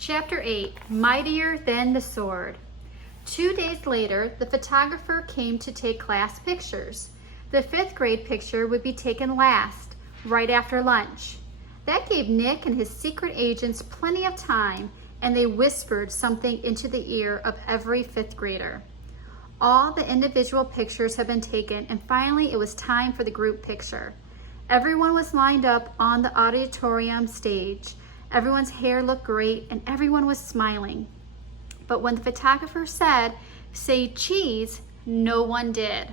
Chapter 8, Mightier Than the Sword. 2 days later, the photographer came to take class pictures. The 5th grade picture would be taken last, right after lunch. That gave Nick and his secret agents plenty of time, and they whispered something into the ear of every 5th grader. All the individual pictures had been taken, and finally it was time for the group picture. Everyone was lined up on the auditorium stage. Everyone's hair looked great, and everyone was smiling. But when the photographer said, "Say cheese," no one did.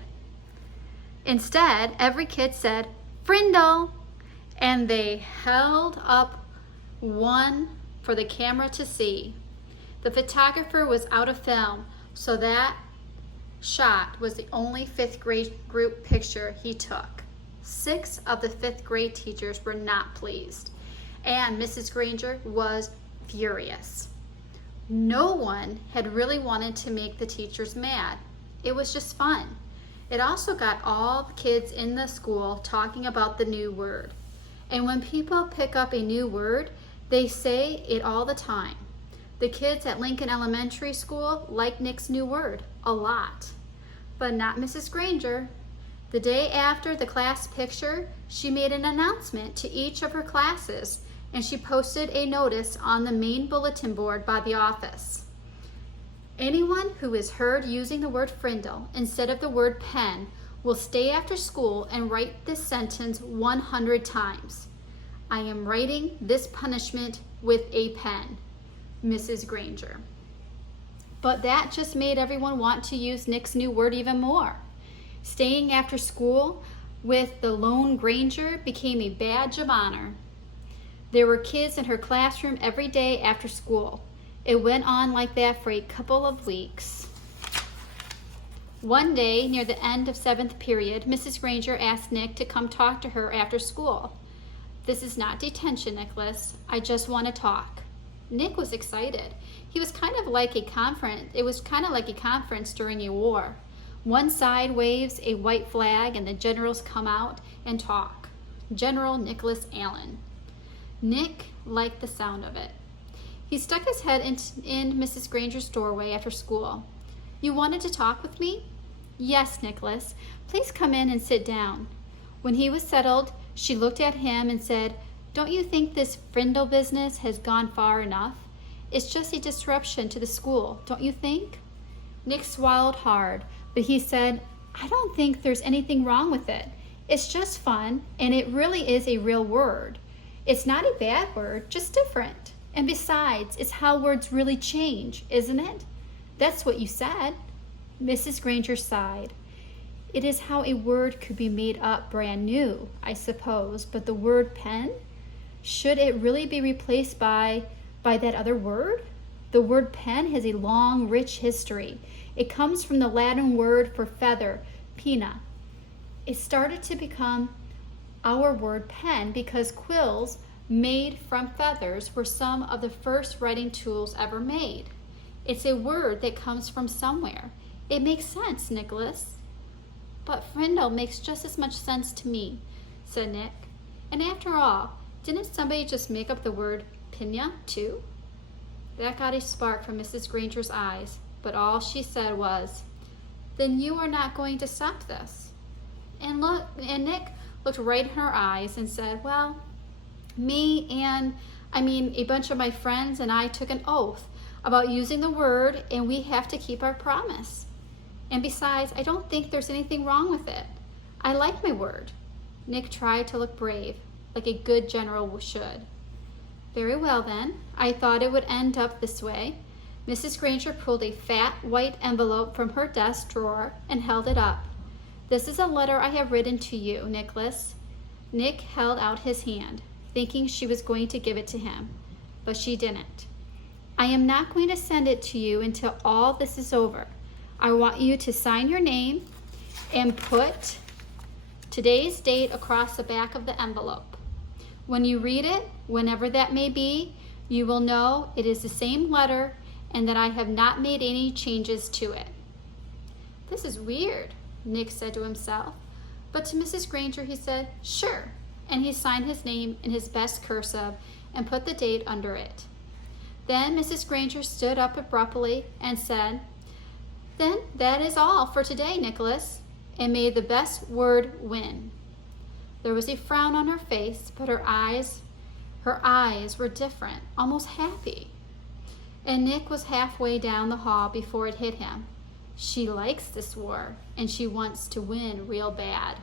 Instead, every kid said, "Frindle," and they held up one for the camera to see. The photographer was out of film, so that shot was the only 5th grade group picture he took. 6 of the 5th grade teachers were not pleased, and Mrs. Granger was furious. No one had really wanted to make the teachers mad. It was just fun. It also got all the kids in the school talking about the new word. And when people pick up a new word, they say it all the time. The kids at Lincoln Elementary School liked Nick's new word a lot, but not Mrs. Granger. The day after the class picture, she made an announcement to each of her classes, and she posted a notice on the main bulletin board by the office. Anyone who is heard using the word Frindle instead of the word pen will stay after school and write this sentence 100 times. I am writing this punishment with a pen. Mrs. Granger. But that just made everyone want to use Nick's new word even more. Staying after school with the lone Granger became a badge of honor. There were kids in her classroom every day after school. It went on like that for a couple of weeks. One day, near the end of 7th period, Mrs. Granger asked Nick to come talk to her after school. "This is not detention, Nicholas. I just want to talk." Nick was excited. It was kind of like a conference during a war. One side waves a white flag and the generals come out and talk. General Nicholas Allen. Nick liked the sound of it. He stuck his head in Mrs. Granger's doorway after school. "You wanted to talk with me?" "Yes, Nicholas. Please come in and sit down." When he was settled, she looked at him and said, "Don't you think this Frindle business has gone far enough? It's just a disruption to the school, don't you think?" Nick swallowed hard, but he said, "I don't think there's anything wrong with it. It's just fun, and it really is a real word. It's not a bad word, just different. And besides, it's how words really change, isn't it? That's what you said." Mrs. Granger sighed. "It is how a word could be made up brand new, I suppose, but the word pen? Should it really be replaced by that other word? The word pen has a long, rich history. It comes from the Latin word for feather, pinna. It started to become our word pen because quills made from feathers were some of the first writing tools ever made. It's a word that comes from somewhere. It makes sense, Nicholas." "But Frindle makes just as much sense to me," said Nick. "And after all, didn't somebody just make up the word pinna too?" That got a spark from Mrs. Granger's eyes, but all she said was, "Then you are not going to stop this." And Nick looked right in her eyes and said, "Well, a bunch of my friends and I took an oath about using the word, and we have to keep our promise. And besides, I don't think there's anything wrong with it. I like my word." Nick tried to look brave, like a good general should. "Very well then, I thought it would end up this way." Mrs. Granger pulled a fat white envelope from her desk drawer and held it up. "This is a letter I have written to you, Nicholas." Nick held out his hand, thinking she was going to give it to him, but she didn't. "I am not going to send it to you until all this is over. I want you to sign your name and put today's date across the back of the envelope. When you read it, whenever that may be, you will know it is the same letter and that I have not made any changes to it." "This is weird," Nick said to himself, but to Mrs. Granger he said, "Sure," and he signed his name in his best cursive and put the date under it. Then Mrs. Granger stood up abruptly and said, "Then that is all for today, Nicholas, and may the best word win." There was a frown on her face, but her eyes were different, almost happy. And Nick was halfway down the hall before it hit him. She likes this war, and she wants to win real bad.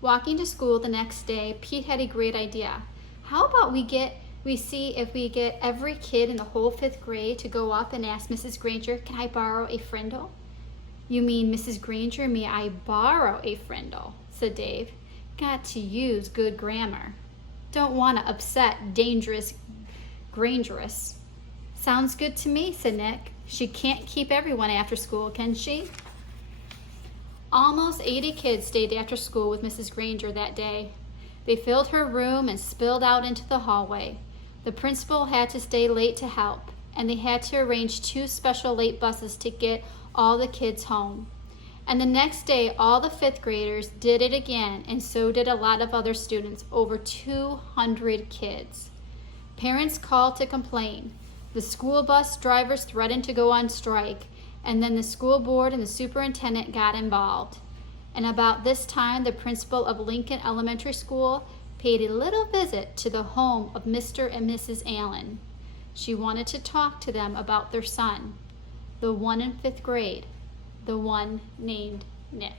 Walking to school the next day, Pete had a great idea. How about we see if we get every kid in the whole 5th grade to go up and ask Mrs. Granger, "Can I borrow a Frindle?" "You mean, Mrs. Granger, may I borrow a Frindle?" said Dave. Got to use good grammar. Don't want to upset dangerous Grangerous. "Sounds good to me," said Nick. "She can't keep everyone after school, can she?" Almost 80 kids stayed after school with Mrs. Granger that day. They filled her room and spilled out into the hallway. The principal had to stay late to help, and they had to arrange 2 special late buses to get all the kids home. And the next day, all the 5th graders did it again, and so did a lot of other students, over 200 kids. Parents called to complain. The school bus drivers threatened to go on strike, and then the school board and the superintendent got involved. And about this time, the principal of Lincoln Elementary School paid a little visit to the home of Mr. and Mrs. Allen. She wanted to talk to them about their son, the one in 5th grade, the one named Nick.